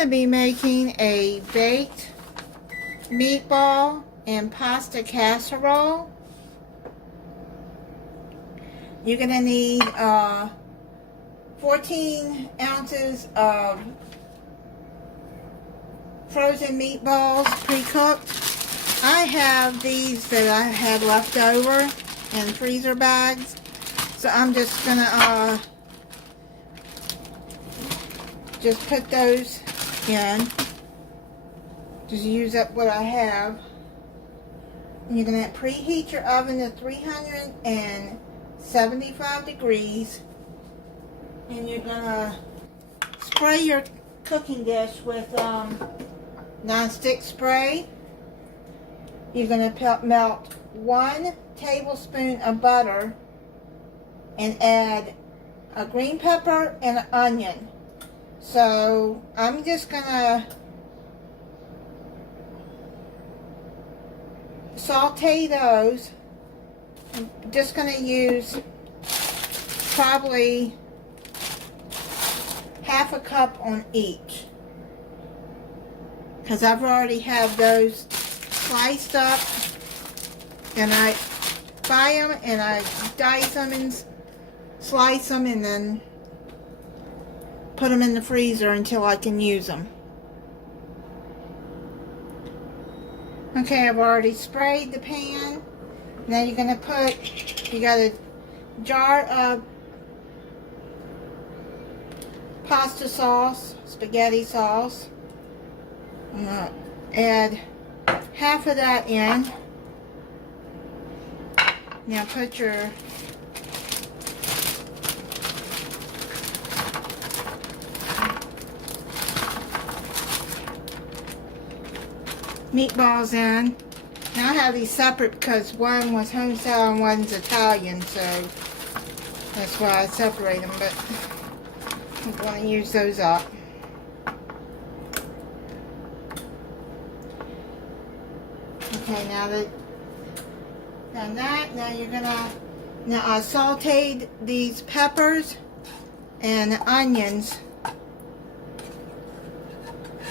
to be making a baked meatball and pasta casserole. You're going to need 14 ounces of frozen meatballs, pre-cooked. I have these that I had left over in freezer bags, so I'm just going to just put those in. Just use up what I have. And you're going to preheat your oven to 375 degrees. And you're going to spray your cooking dish with non-stick spray. You're going to melt 1 tablespoon of butter and add a green pepper and an onion. So I'm just going to saute those. I'm just going to use probably half a cup on each, because I've already have those sliced up, and I buy them and I dice them and slice them and then put them in the freezer until I can use them. Okay, I've already sprayed the pan. Now you're going to you got a jar of pasta sauce, spaghetti sauce. I'm going to add half of that in. Now put your meatballs in. Now I have these separate because one was home style and one's Italian, so that's why I separate them, but I'm going to use those up. Okay, now that done that, now you're gonna, now I sauteed these peppers and onions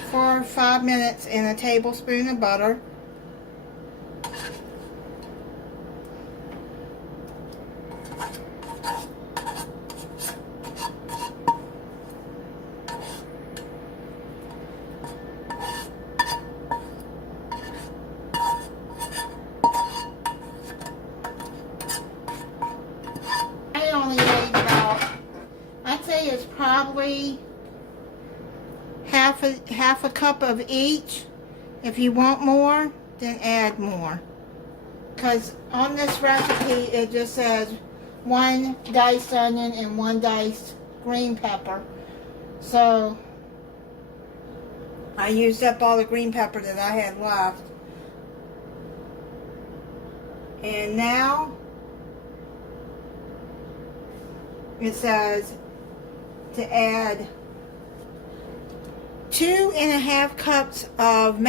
for 5 minutes in a tablespoon of butter. I only made about, I'd say it's probably half a cup of each. If you want more, then add more, because on this recipe it just says 1 diced onion and 1 diced green pepper, so I used up all the green pepper that I had left. And now it says to add 2.5 cups of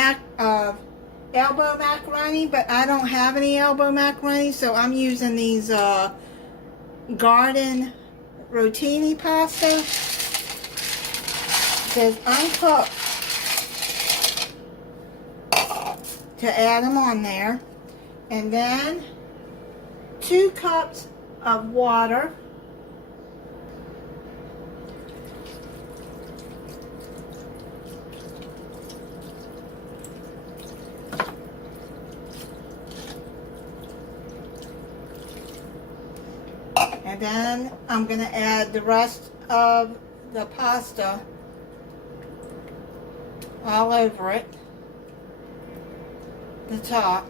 elbow macaroni, but I don't have any elbow macaroni, so I'm using these garden rotini pasta. It says uncooked, to add them on there. And then 2 cups of water. And then I'm going to add the rest of the pasta all over it, the top.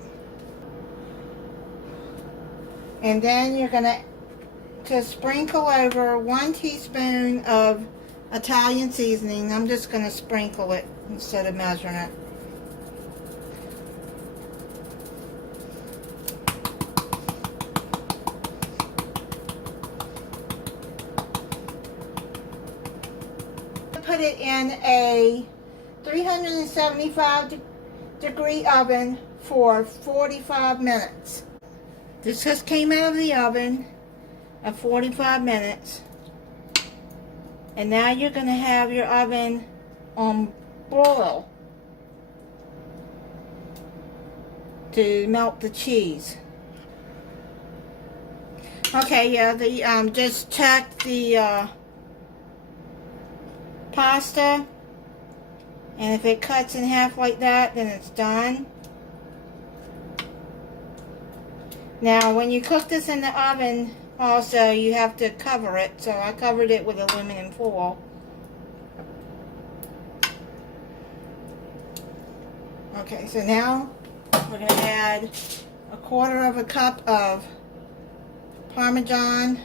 And then you're going to sprinkle over 1 teaspoon of Italian seasoning. I'm just going to sprinkle it instead of measuring it. Put it in a 375 degree oven for 45 minutes. This just came out of the oven at 45 minutes. And now you're going to have your oven on broil to melt the cheese. Okay, yeah, just check the pasta, and if it cuts in half like that, then it's done. Now, when you cook this in the oven, also, you have to cover it, so I covered it with aluminum foil. Okay, so now we're going to add 1/4 cup of Parmesan.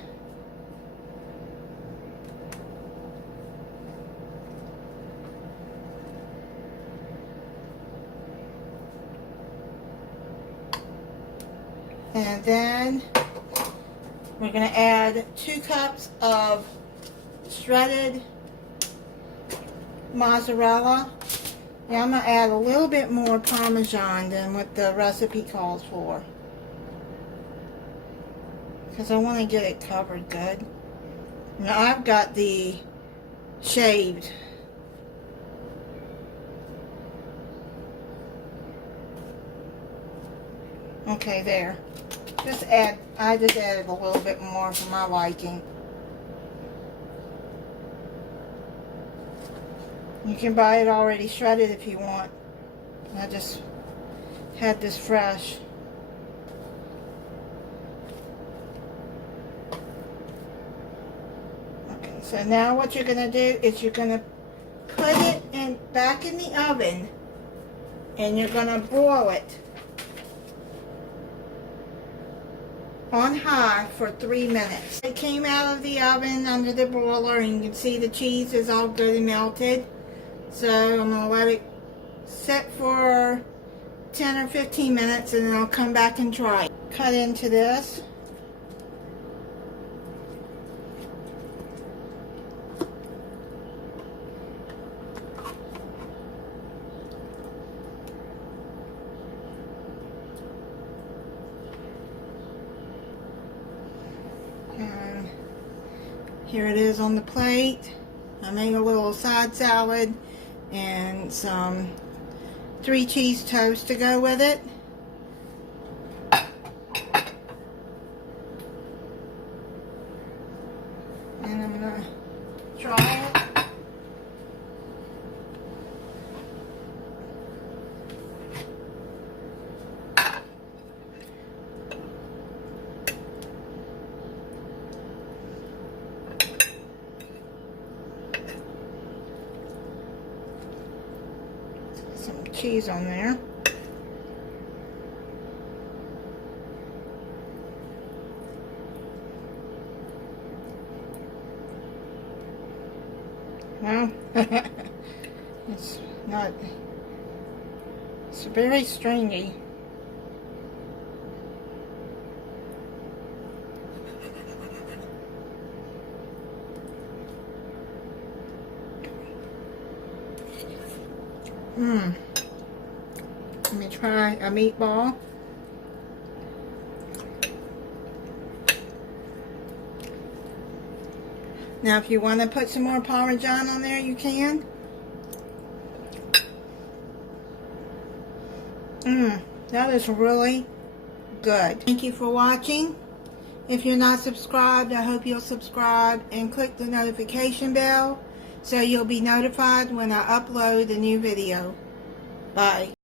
And then we're going to add 2 cups of shredded mozzarella. Now I'm going to add a little bit more Parmesan than what the recipe calls for, because I want to get it covered good. Now I've got the shaved. Okay, there. I just added a little bit more for my liking. You can buy it already shredded if you want. I just had this fresh. Okay, so now what you're going to do is you're going to put it back in the oven, and you're going to broil it on high for 3 minutes. It came out of the oven under the broiler, and you can see the cheese is all good and melted. So I'm going to let it sit for 10 or 15 minutes, and then I'll come back and try it. Cut into this. And here it is on the plate. I made a little side salad and some 3 cheese toast to go with it. And I'm going to try it. Some cheese on there. Well, it's not, it's very stringy. Let me try a meatball. Now, if you want to put some more Parmesan on there, you can. That is really good. Thank you for watching. If you're not subscribed, I hope you'll subscribe and click the notification bell so you'll be notified when I upload a new video. Bye.